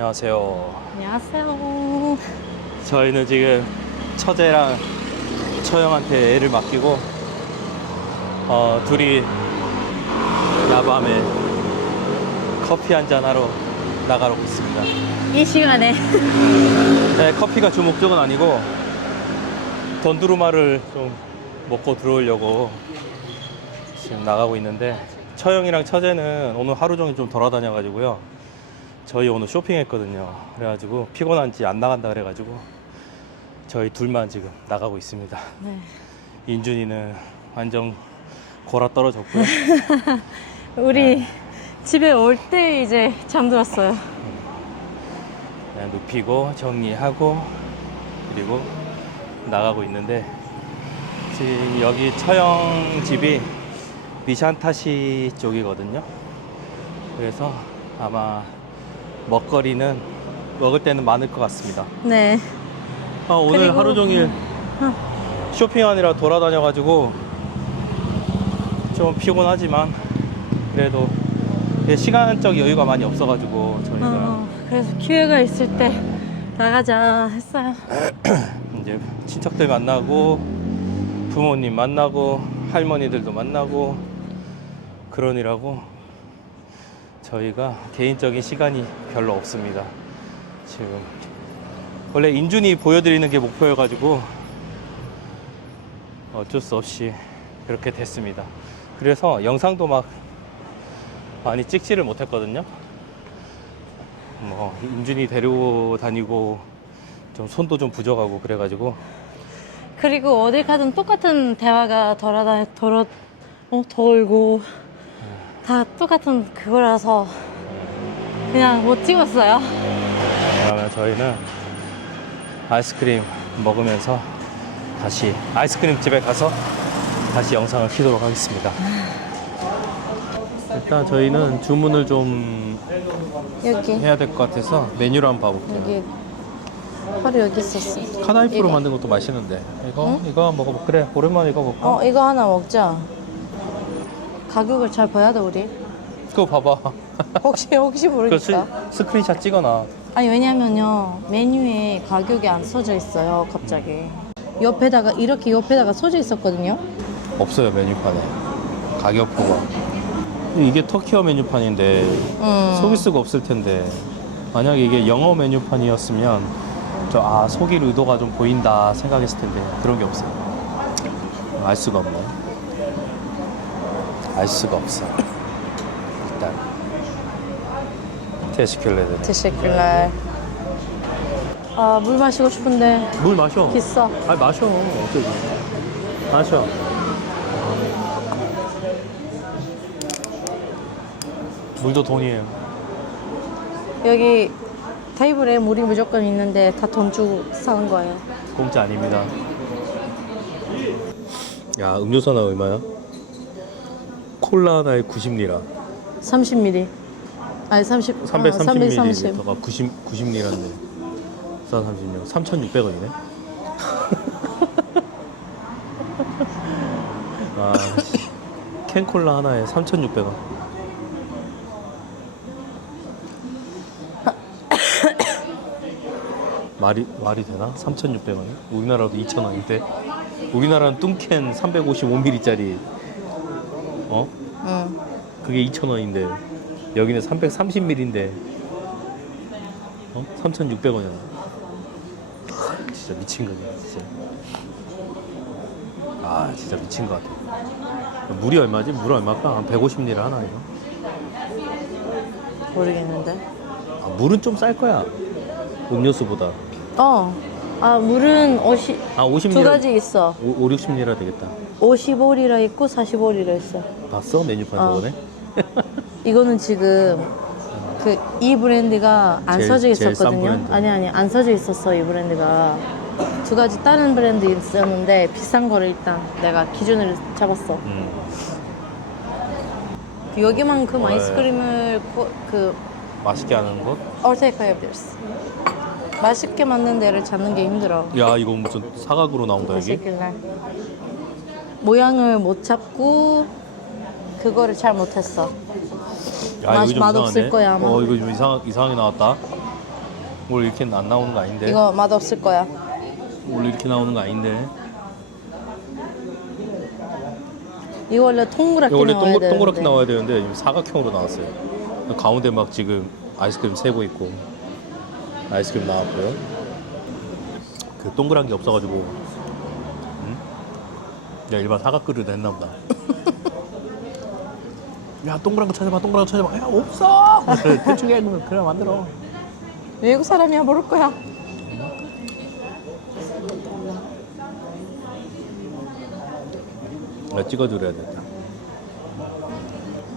안녕하세요. 안녕하세요. 저희는 지금 처제랑 처형한테 애를 맡기고 둘이 야밤에 커피 한잔 하러 나가러 있습니다. 이 시간에 네, 커피가 주 목적은 아니고 돈두루마를 좀 먹고 들어오려고 지금 나가고 있는데, 처형이랑 처제는 오늘 하루 종일 좀 돌아다녀가지고요. 저희 오늘 쇼핑했거든요. 그래가지고 피곤한지 안 나간다 그래가지고 저희 둘만 지금 나가고 있습니다. 네. 인준이는 완전 골아 떨어졌고요. 우리 집에 올 때 이제 잠들었어요. 그냥 눕히고 정리하고 그리고 나가고 있는데, 지금 여기 처형 집이 니샨타시 쪽이거든요. 그래서 아마 먹거리는 먹을 때는 많을 것 같습니다. 네. 오늘 그리고- 하루 종일 쇼핑하느라 돌아다녀가지고 좀 피곤하지만 그래도 시간적 여유가 많이 없어가지고 저희가 그래서 기회가 있을 때 나가자 했어요. 이제 친척들 만나고 부모님 만나고 할머니들도 만나고 그러느라고 저희가 개인적인 시간이 별로 없습니다. 지금 원래 인준이 보여드리는 게 목표여가지고 어쩔 수 없이 그렇게 됐습니다. 그래서 영상도 막 많이 찍지를 못했거든요. 뭐 인준이 데리고 다니고 좀 손도 좀 부족하고 그래가지고. 그리고 어딜 가든 똑같은 대화가 돌고 다 똑같은 그거라서 그냥 못 찍었어요. 그러면 저희는 아이스크림 먹으면서 다시 아이스크림 집에 가서 다시 영상을 켜도록 하겠습니다. 일단 저희는 주문을 좀 여기 해야 될 것 같아서 메뉴를 한번 봐볼게요. 여기 바로 여기 있었어. 카나이프로 이거. 만든 것도 맛있는데 이거 응? 이거 먹어봐. 그래, 오랜만에 이거 먹을까? 이거 하나 먹자. 가격을 잘 봐야 돼 우리. 그거 봐봐. 혹시 그 모르니까. 스크린샷 찍어놔. 아니 왜냐면요 메뉴에 가격이 안 써져 있어요 갑자기. 옆에다가 이렇게 옆에다가 써져 있었거든요. 없어요, 메뉴판에. 가격표가. 이게 터키어 메뉴판인데 속일 수가 없을 텐데, 만약에 이게 영어 메뉴판이었으면 속일 의도가 좀 보인다 생각했을 텐데 그런 게 없어요. 알 수가 없네. 알 수가 없어. 일단 테시큘레드네. 테시클랄. 물 마시고 싶은데 물 마셔. 비싸. 아니 마셔. 어쩌지. 마셔. 물도 돈이에요. 여기 테이블에 물이 무조건 있는데 다 돈 주고 사는 거예요. 공짜 아닙니다. 야, 음료수 하나 얼마야? 콜라 하나에 90리라. 30ml. 아니 30. 330ml가 90리라인데 436. 3,600원이네. 캔 콜라 하나에 3,600원. 말이 되나? 3,600원이? 우리나라도 2,000원인데. 우리나라는 뚱캔 355ml짜리 응. 그게 2,000원인데 여기는 330ml인데 3,600원이야. 진짜 미친 거네, 진짜. 진짜 미친 것 같아. 물이 얼마지? 물 얼마일까? 한 150ml 하나 이거? 모르겠는데. 물은 좀 쌀 거야, 음료수보다. 물은 50ml. 두 가지 있어. 5, 60ml 되겠다. 55리라 있고 45리라 있어. 봤어? 메뉴판 저거네? 이거는 지금 이 브랜드가 안 제일- 써져 제일 싼 있었거든요. 브랜드. 아니 안 써져 있었어 이 브랜드가. 두 가지 다른 브랜드 있었는데 비싼 거를 일단 내가 기준을 잡았어. 여기만큼 네. 아이스크림을 맛있게 하는 것? I'll take five of this. 맛있게 만든 데를 찾는 게 힘들어. 야, 이거 무슨 사각으로 나온다 여기? 맛있길래 모양을 못 잡고 그거를 잘 못했어. 야, 이거 좀 맛없을 이상하네. 거야, 아마. 이거 좀 이상하게 나왔다. 원래 이렇게 안 나오는 거 아닌데. 이거 맛없을 거야. 원래 이렇게 나오는 거 아닌데. 이거 원래 동그랗게 이거 원래 나와야 되는데. 동그랗게 나와야 되는데 지금 사각형으로 나왔어요. 가운데 막 지금 아이스크림 새고 있고 아이스크림 나왔고요. 그 동그란 게 없어가지고 응? 야 일반 사각 그릇 했나 보다. 야 동그란 거 찾아봐 동그란 거 찾아봐. 야 없어. 대충 해 그래 만들어. 외국 사람이야 모를 거야. 내가 찍어드려야겠다.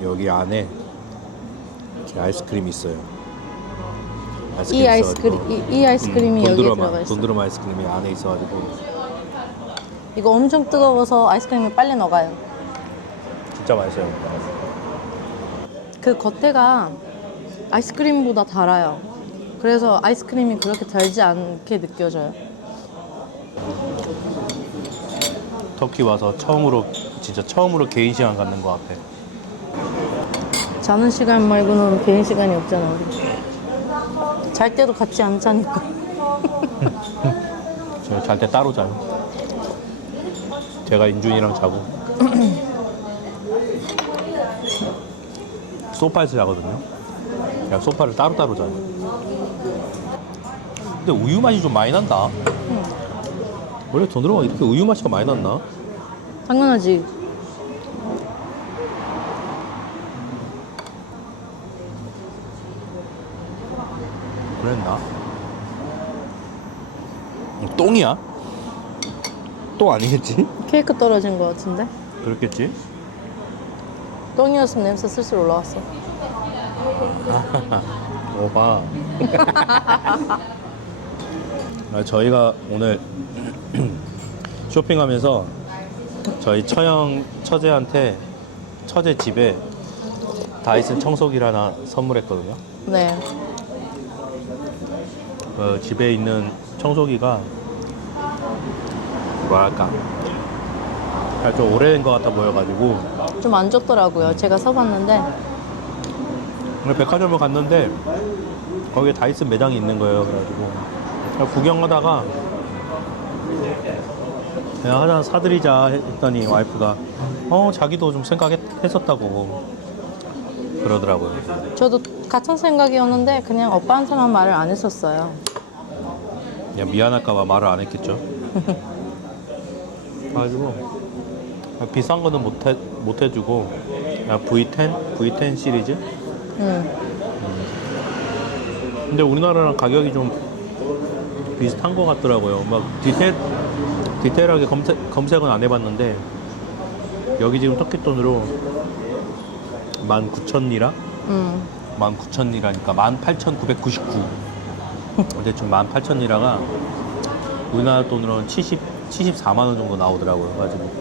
여기 안에 이렇게 아이스크림이 있어요. 이 아이스크림이 여기에 들어가 있어. 돈드럼 아이스크림이 안에 있어가지고 이거 엄청 뜨거워서 아이스크림이 빨리 녹아요. 진짜 맛있어요. 그 겉에가 아이스크림보다 달아요. 그래서 아이스크림이 그렇게 달지 않게 느껴져요. 터키 와서 진짜 처음으로 개인 시간 갖는 것 같아. 자는 시간 말고는 개인 시간이 없잖아. 우리. 잘 때도 같이 안 자니까. 저 잘 때 따로 자요. 제가 인준이랑 자고 소파에서 자거든요. 그냥 소파를 따로따로 자요. 근데 우유 맛이 좀 많이 난다. 원래 돈드럼가 이렇게 우유 맛이 많이 났나? 당연하지. 그랬나? 똥이야? 똥 아니겠지? 케이크 떨어진 것 같은데? 그렇겠지? 똥이었으면 냄새 슬슬 올라왔어. 오바. 저희가 오늘 쇼핑하면서 저희 처제한테 처제 집에 다이슨 청소기를 하나 선물했거든요. 네. 그 집에 있는 청소기가 뭐랄까 좀 오래된 것 같아 보여가지고 좀 안 좋더라고요. 제가 써봤는데. 오늘 백화점을 갔는데 거기에 다이슨 매장이 있는 거예요. 그래가지고 그냥 구경하다가 그냥 하나 사드리자 했더니 와이프가 자기도 좀 생각했었다고 그러더라고요. 저도 같은 생각이었는데 그냥 오빠한테만 말을 안 했었어요. 그냥 미안할까봐 말을 안 했겠죠. 그래가지고 비싼 거는 못 해주고 그냥 V10 시리즈. 근데 우리나라랑 가격이 좀 비슷한 것 같더라고요. 막 디테일하게 검색은 안 해봤는데 여기 지금 터키 돈으로 19,000리라? 19,000리라니까 18,999. 대충 18,000리라가 우리나라 돈으로는 74만 원 정도 나오더라고요. 그래가지고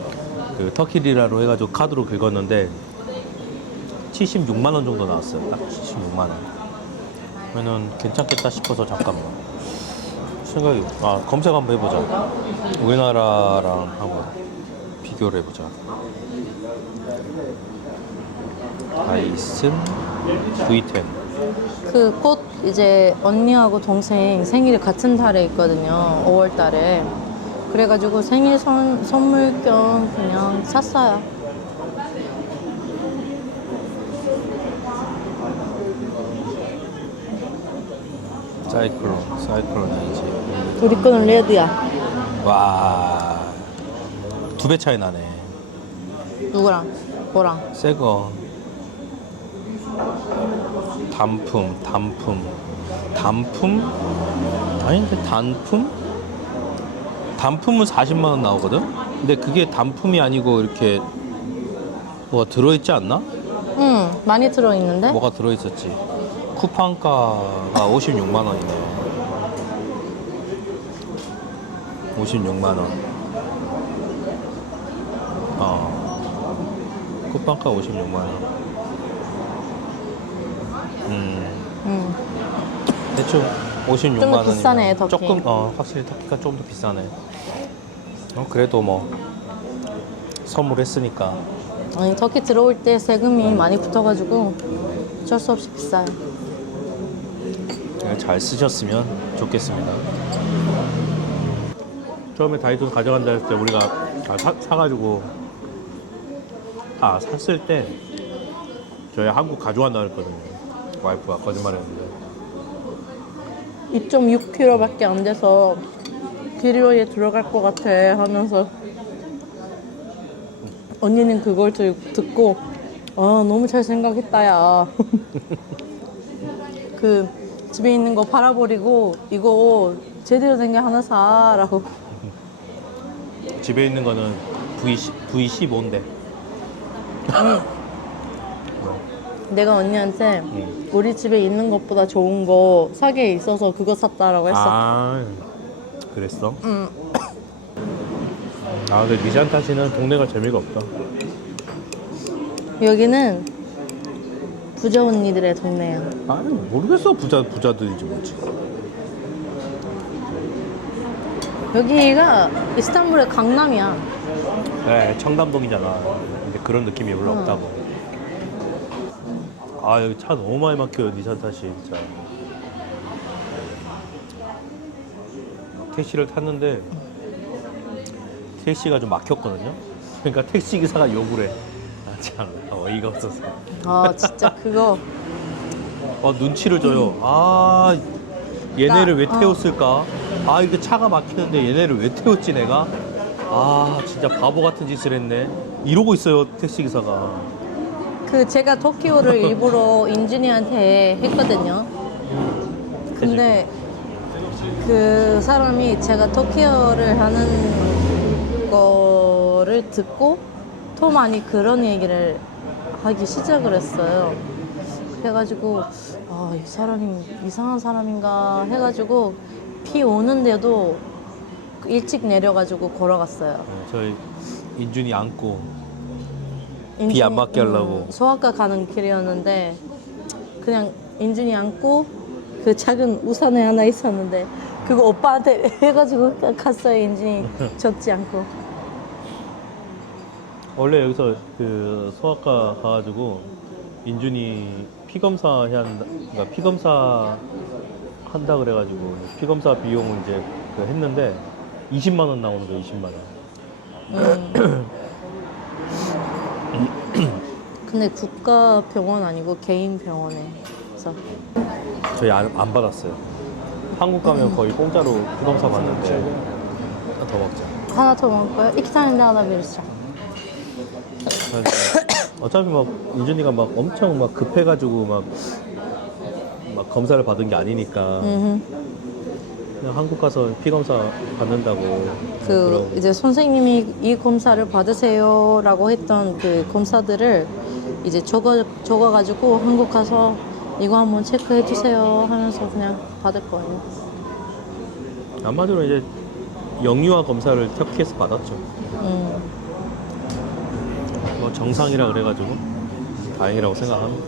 그 터키 리라로 해가지고 카드로 긁었는데 76만 원 정도 나왔어요. 딱 76만 원. 그러면은 괜찮겠다 싶어서 잠깐만 검색 한번 해보자. 우리나라랑 한번 비교를 해보자. 다이슨 V10. 그 곧 이제 언니하고 동생 생일이 같은 달에 있거든요. 5월 달에. 그래가지고 생일 선물 겸 그냥 샀어요. 사이클론이지. 우리 거는 레드야. 와, 2배 차이 나네. 누구랑? 뭐랑? 새거. 단품? 아닌데 단품은 40만 원 나오거든? 근데 그게 단품이 아니고 이렇게 뭐가 들어있지 않나? 응, 많이 들어있는데? 뭐가 들어있었지? 쿠팡가가 56만 원이네. 56만 원. 쿠팡가 56만 원. 대충 56만 좀 더 원이면 비싸네, 터키. 조금 확실히 터키가 좀 더 비싸네. 그래도 뭐 선물했으니까. 아니, 터키 들어올 때 세금이 많이 붙어가지고 어쩔 수 없이 비싸요. 잘 쓰셨으면 좋겠습니다. 처음에 다이소에서 가져간다 했을 때 우리가 사가지고 샀을 때 저희 한국 가져간다 그랬거든요. 와이프가 거짓말했는데 2.6kg밖에 안 돼서 비료에 들어갈 것 같아 하면서 언니는 그걸 듣고 너무 잘 생각했다 야. 그 집에 있는 거 팔아버리고 이거 제대로 된 게 하나 사라고. 집에 있는 거는 V15인데 내가 언니한테 우리 집에 있는 것보다 좋은 거 사게 있어서 그거 샀다라고 했어. 아 그랬어? 근데 니산타시는 동네가 재미가 없다. 여기는 부자 언니들의 동네야. 모르겠어. 부자들인지 뭔지. 여기가 이스탄불의 강남이야. 그래 청담동이잖아. 근데 그런 느낌이 별로 없다고. 여기 차 너무 많이 막혀요. 니산타시 진짜. 택시를 탔는데 택시가 좀 막혔거든요. 그러니까 택시 기사가 욕을 해. 참 어이가 없어서. 진짜 그거 눈치를 줘요. 얘네를 왜 태웠을까? 이렇게 차가 막히는데 얘네를 왜 태웠지 내가? 진짜 바보 같은 짓을 했네. 이러고 있어요 택시 기사가. 제가 토키오를 일부러 인준이한테 했거든요. 근데 그 사람이 제가 토키오를 하는 거를 듣고 더 많이 그런 얘기를 하기 시작을 했어요. 그래가지고 이 사람이 이상한 사람인가 해가지고 비 오는데도 일찍 내려가지고 걸어갔어요. 저희 인준이 안고 비 안 맞게 하려고. 소아과 가는 길이었는데 그냥 인준이 안고 그 작은 우산에 하나 있었는데 그거 오빠한테 해가지고 갔어요. 인준이 젖지 않고. 원래 여기서 그 소아과 가가지고 인준이 피 검사 해야 한다. 그러니까 피 검사 한다 그래가지고 피 검사 비용을 이제 했는데 20만 원 나오는 거예요. 20만 원. 근데 국가 병원 아니고 개인 병원에. 그래서 저희 안 받았어요. 한국 가면 거의 공짜로 피 검사 받는데 더 먹자. 하나 더 먹을 거예요? 이키타는데 하나 비르자. 어차피 막 인준이가 막 엄청 막 급해가지고 막 검사를 받은 게 아니니까 그냥 한국 가서 피 검사 받는다고. 이제 선생님이 이 검사를 받으세요라고 했던 그 검사들을 이제 적어가지고 한국 가서 이거 한번 체크해 주세요 하면서 그냥 받을 거예요. 아마도 이제 영유아 검사를 터키에서 받았죠. 뭐 정상이라 그래가지고 다행이라고 생각합니다.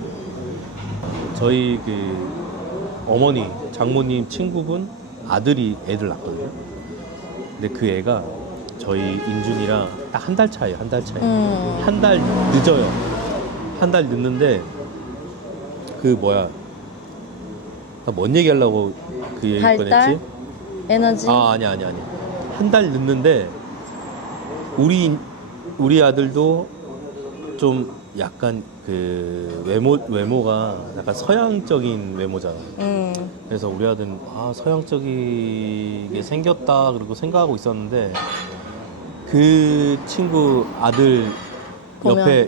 저희 그 어머니, 장모님 친구분 아들이 애를 낳거든요. 근데 그 애가 저희 인준이랑 딱 한 달 차이에요. 한 달 차이. 한 달 늦어요. 한 달 늦는데 나 뭔 얘기하려고 그 얘기 발달? 꺼냈지? 에너지? 아니야. 한 달 늦는데 우리 아들도 좀 약간 그 외모가 약간 서양적인 외모잖아. 그래서 우리 아들은 서양적이게 생겼다 그러고 생각하고 있었는데 그 친구 아들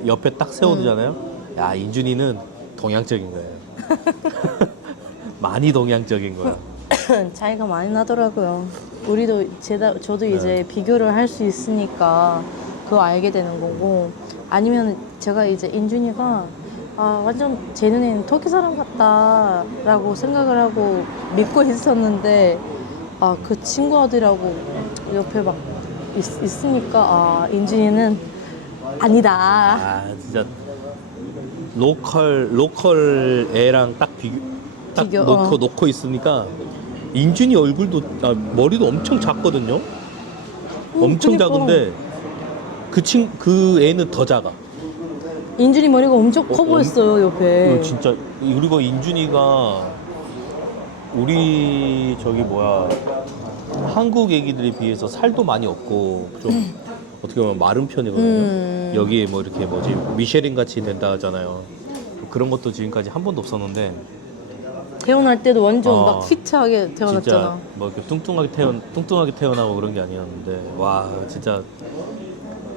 옆에 딱 세워두잖아요. 야, 인준이는 동양적인 거예요. 많이 동양적인 거야. 차이가 많이 나더라고요. 저도 네. 이제 비교를 할 수 있으니까 그거 알게 되는 거고, 아니면 제가 이제 인준이가 완전 제 눈에는 터키 사람 같다라고 생각을 하고 믿고 있었는데 그 친구들하고 옆에 막 있으니까 인준이는 아니다. 진짜 로컬 애랑 딱 비교, 놓고 있으니까 인준이 얼굴도 머리도 엄청 작거든요. 엄청 그러니까. 작은데 그 애는 더 작아. 인준이 머리가 엄청 커 보였어요 옆에. 진짜. 그리고 인준이가 우리 저기 뭐야 한국 애기들에 비해서 살도 많이 없고 좀 어떻게 보면 마른 편이거든요. 여기에 뭐 이렇게 뭐지 미쉐린 같이 된다 하잖아요. 그런 것도 지금까지 한 번도 없었는데 태어날 때도 완전 어, 막 피트하게 태어났잖아. 진짜 뭐 이렇게 뚱뚱하게 태어나고 그런 게 아니었는데 와 진짜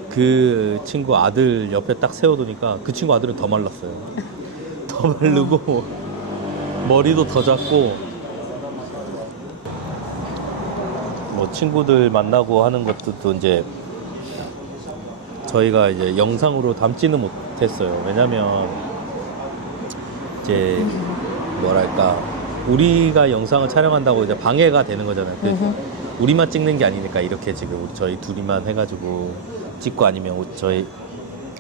그 친구 아들 옆에 딱 세워두니까 그 친구 아들은 더 말랐어요. 더 마르고 머리도 더 작고 뭐 친구들 만나고 하는 것도 이제 저희가 이제 영상으로 담지는 못했어요. 왜냐면 이제 뭐랄까 우리가 영상을 촬영한다고 이제 방해가 되는 거잖아요. 우리만 찍는 게 아니니까 이렇게 지금 저희 둘이만 해가지고 찍고 아니면 저희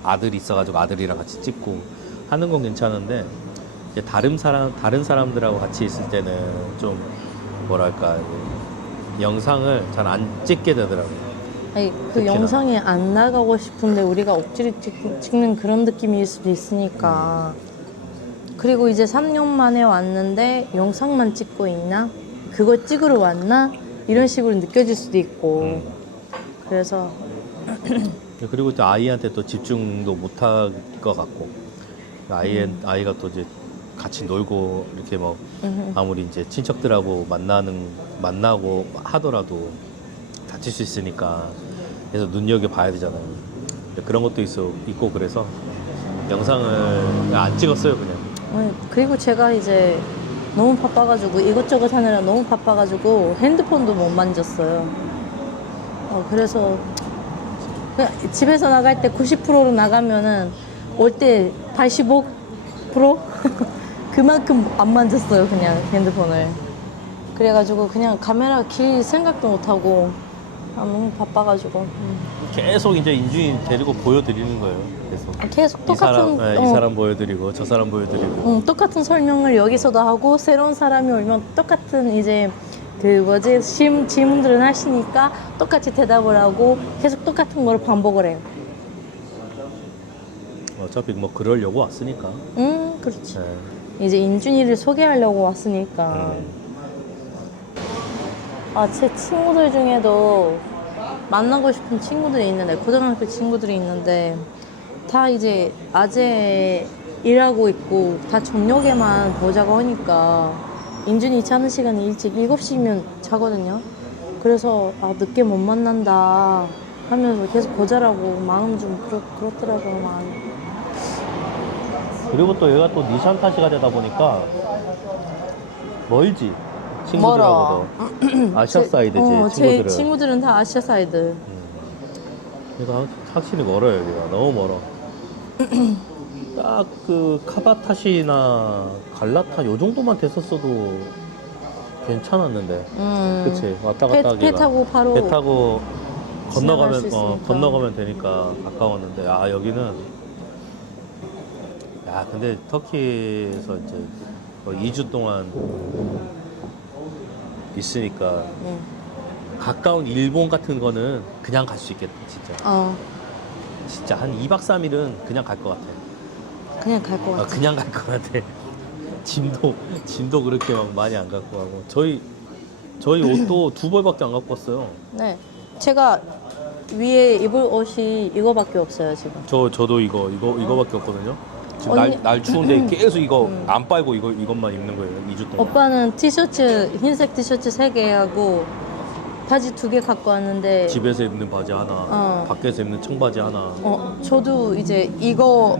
아들이 있어가지고 아들이랑 같이 찍고 하는 건 괜찮은데 이제 다른 사람들하고 같이 있을 때는 좀 뭐랄까 영상을 잘 안 찍게 되더라고요. 아니, 그 특히나. 영상에 안 나가고 싶은데 우리가 억지로 찍는 그런 느낌일 수도 있으니까. 그리고 이제 3년 만에 왔는데 영상만 찍고 있나? 그거 찍으러 왔나? 이런 식으로 느껴질 수도 있고. 그래서 그리고 또 아이한테 또 집중도 못 할 것 같고 아이가 또 이제 같이 놀고 이렇게 뭐 아무리 이제 친척들하고 만나고 하더라도 다칠 수 있으니까 그래서 눈여겨 봐야 되잖아요. 그런 것도 있고 그래서 영상을 안 찍었어요 그냥. 그리고 제가 이제 너무 바빠가지고 이것저것 하느라 너무 바빠가지고 핸드폰도 못 만졌어요. 그래서 그냥 집에서 나갈 때 90%로 나가면은 올 때 85% 그만큼 안 만졌어요 그냥 핸드폰을. 그래가지고 그냥 카메라 킬 생각도 못하고 너무 바빠가지고 계속 이제 인준이 데리고 보여드리는 거예요. 계속 이 똑같은 사람 보여드리고 저 사람 보여드리고. 똑같은 설명을 여기서도 하고 새로운 사람이 오면 똑같은 이제 그 뭐지 질문들을 하시니까 똑같이 대답을 하고 계속 똑같은 걸 반복을 해요. 어차피 뭐 그러려고 왔으니까. 그렇지. 네. 이제 인준이를 소개하려고 왔으니까. 제 친구들 중에도 만나고 싶은 친구들이 있는데, 고등학교 친구들이 있는데, 다 이제 아재 일하고 있고, 다 저녁에만 보자고 하니까, 인준이 자는 시간이 일찍 7시면 자거든요. 그래서, 늦게 못 만난다 하면서 계속 보자라고 마음 좀 그렇더라고요, 마음이. 그리고 또 얘가 또 니샨타시가 되다 보니까 멀지 친구들하고도. 아시아 사이드지 제 친구들은. 친구들은 다 아시아 사이드. 그러니까 확실히 멀어요 여기가. 너무 멀어. 딱 그 카바타시나 갈라타 요 정도만 됐었어도 괜찮았는데. 그치 왔다 갔다 하기가. 배 타고 바로 배 타고 지나갈 수 건너가면 있으니까. 건너가면 되니까 가까웠는데 여기는 근데 터키에서 이제 2주 동안 있으니까 가까운 일본 같은 거는 그냥 갈 수 있겠다 진짜. 진짜 한 2박 3일은 그냥 갈 것 같아. 그냥 갈 것 같아. 그냥 갈 것 같아. 짐도 그렇게 막 많이 안 갖고 가고 저희 옷도 2벌밖에 안 갖고 왔어요. 네, 제가 위에 입을 옷이 이거밖에 없어요 지금. 저도 이거밖에 없거든요. 지금 언니- 날 추운데 계속 이거 안 빨고 이것만 입는 거예요. 2주 동안. 오빠는 티셔츠 흰색 티셔츠 3개 하고 바지 2개 갖고 왔는데 집에서 입는 바지 하나, 밖에서 입는 청바지 하나. 저도 이제 이거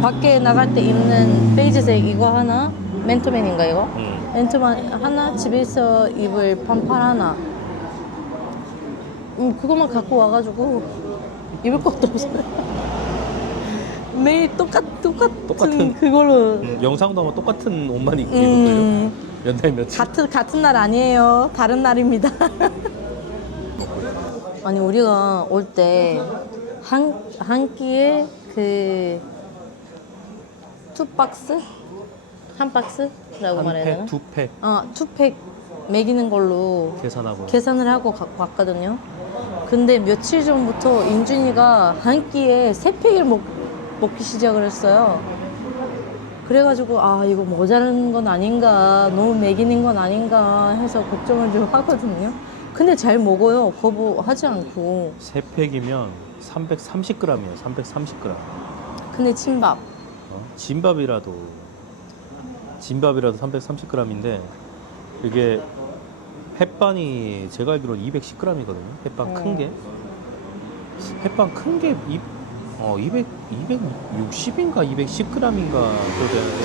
밖에 나갈 때 입는 베이지색 이거 하나, 맨투맨인가 이거? 맨투맨 하나, 집에서 입을 반팔 하나. 그것만 갖고 와가지고 입을 것도 없어요. 매일 똑같은 그걸로. 영상도 아마 똑같은 옷만 입고 입을걸요? 몇 날 며칠. 같은 날 아니에요. 다른 날입니다. 아니 우리가 올 때 한 끼에 그 2박스? 한 박스라고 말해야 되나? 2팩 2팩 먹이는 걸로 계산을 하고 갖고 왔거든요. 근데 며칠 전부터 인준이가 한 끼에 3팩을 먹기 시작을 했어요. 그래가지고 아 이거 모자란 건 아닌가 너무 먹이는 건 아닌가 해서 걱정을 좀 하거든요. 근데 잘 먹어요. 거부하지 않고. 3팩이면 330g이에요. 330g. 근데 침밥 진밥이라도 330g인데 이게 햇반이 제가 알기로는 210g이거든요. 햇반 큰 게. 햇반 큰 게 260인가 210g인가 그렇게 되는데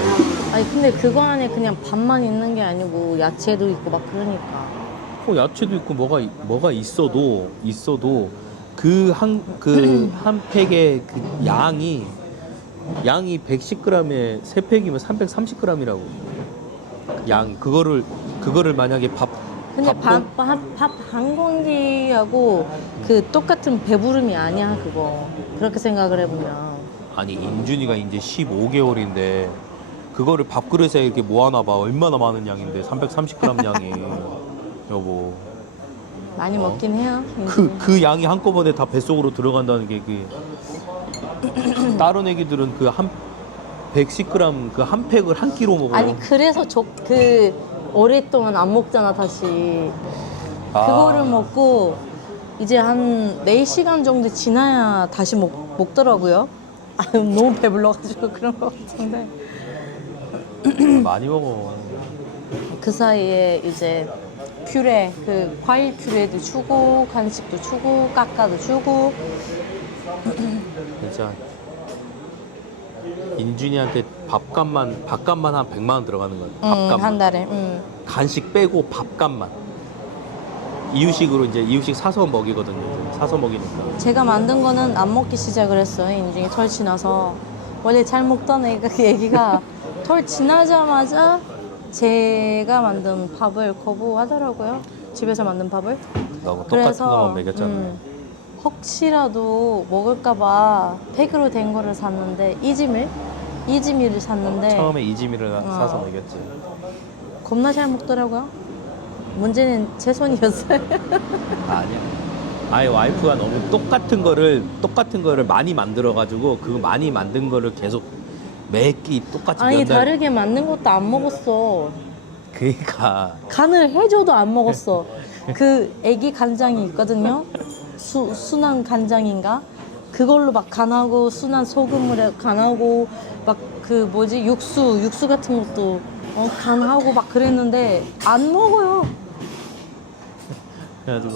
아니 근데 그거 안에 그냥 밥만 있는 게 아니고 야채도 있고 막 그러니까. 야채도 있고 뭐가 있어도 그 한 팩의 그 양이 110g에 3팩이면 330g이라고. 양 그거를 만약에 근데 밥 한 공기하고 그 똑같은 배부름이 아니야 그거. 그렇게 생각을 해보면. 아니 인준이가 이제 15개월인데 그거를 밥그릇에 이렇게 모아놔봐. 얼마나 많은 양인데 330g 양이 여보. 많이 먹긴 해요. 그 양이 한꺼번에 다 뱃속으로 들어간다는 게 다른 애기들은 그 한 110g 그 한 팩을 한 끼로 먹어요. 아니 그래서 그 오랫동안 안 먹잖아 다시. 그거를 먹고 이제 한 4시간 정도 지나야 다시 먹더라고요. 너무 배불러가지고 그런 것 같은데. 많이 먹어. 그 사이에 이제 퓨레, 그 과일 퓨레도 주고 간식도 주고 까까도 주고. 진짜 인준이한테 밥값만 한 100만 원 들어가는 거야. 밥값만. 한 달에. 간식 빼고 밥값만. 이유식으로 이제 이유식 사서 먹이거든요. 사서 먹이니까. 제가 만든 거는 안 먹기 시작을 했어요. 인중이 털 지나서. 원래 잘 먹던 애기가 털 지나자마자 제가 만든 밥을 거부하더라고요. 집에서 만든 밥을. 너무 똑같은 것만 먹였잖아. 혹시라도 먹을까봐 팩으로 된 거를 샀는데 이지미를 샀는데 처음에 이지미를 사서 먹였지. 겁나 잘 먹더라고요. 문제는 제 손이었어요. 아니야. 아예 와이프가 너무 똑같은 거를 많이 만들어가지고 그 많이 만든 거를 계속 매끼 똑같이 아니 맨날. 다르게 만든 것도 안 먹었어. 그러니까 간을 해줘도 안 먹었어. 그 애기 간장이 있거든요. 순한 간장인가? 그걸로 막 간하고 순한 소금을 간하고 막 그 뭐지 육수 같은 것도 간하고 막 그랬는데 안 먹어요. 그래가지고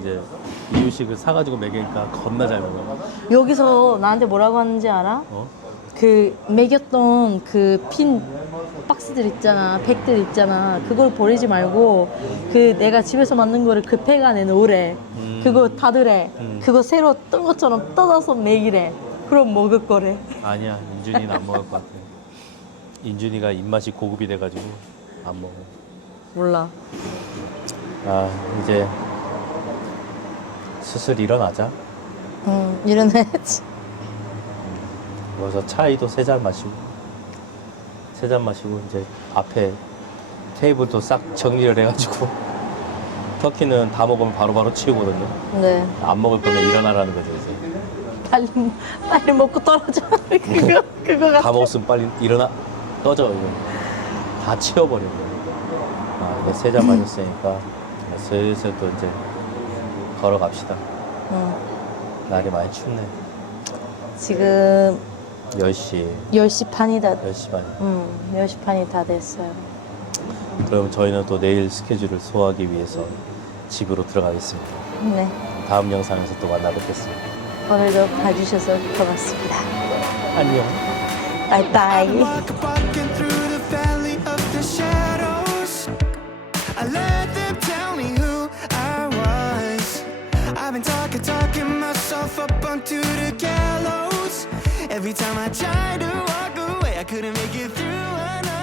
이제 이유식을 사가지고 먹이니까 겁나 잘 먹어. 여기서 나한테 뭐라고 하는지 알아? 그 먹였던 그 핀 박스들 있잖아, 팩들 있잖아. 그걸 버리지 말고 그 내가 집에서 만든 거를 그 팩 안에 넣으래. 그거 닫으래. 그거 새로 뜬 것처럼 뜯어서 먹이래. 그럼 먹을 거래. 아니야, 인준이는 안 먹을 것 같아. 인준이가 입맛이 고급이 돼가지고 안 먹어. 몰라. 아, 이제 슬슬 일어나자. 일어나야지. 그래서 차이도 3잔 마시고 이제 앞에 테이블도 싹 정리를 해가지고 터키는 다 먹으면 바로바로 치우거든요. 네. 안 먹을 거면 일어나라는 거죠 이제. 빨리 먹고 떨어져. 그거 같아. 다 먹었으면 빨리 일어나. 꺼져 이거. 다 치워버려. 아, 이제 3잔 마셨으니까 슬슬 또 이제 걸어갑시다. 날이 많이 춥네. 지금 10시 10시 반이다. 10시 반. 10시 반이 다 됐어요. 그럼 저희는 또 내일 스케줄을 소화하기 위해서 집으로 들어가겠습니다. 네. 다음 영상에서 또 만나 뵙겠습니다. 오늘도 봐주셔서 고맙습니다. 안녕. 바이바이. Walking through the valley of the shadows. I let them tell me who I was. I've been talking myself up onto the gallows. Every time I tried to walk away, I couldn't make it through another